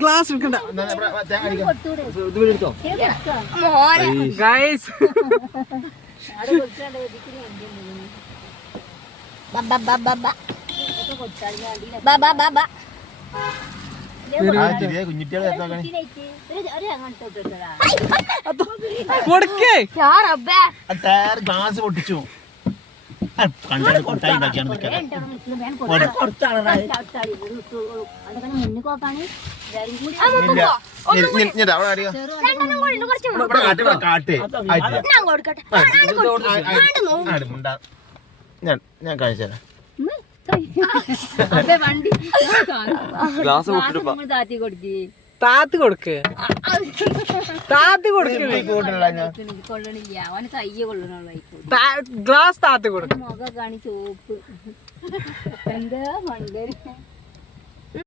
Glass എടുക്കണ്ട guys. കൊടുക്കേ glass പൊട്ടിച്ചു ഞാൻ കഴിച്ചേരാ ഗ്ലാസ് താത്തി കൊടുക്ക് ഗ്ലാസ് താത്തി കൊടുക്ക്. മുഖം കാണി ചോപ്പ് എന്താ മണ്ടര്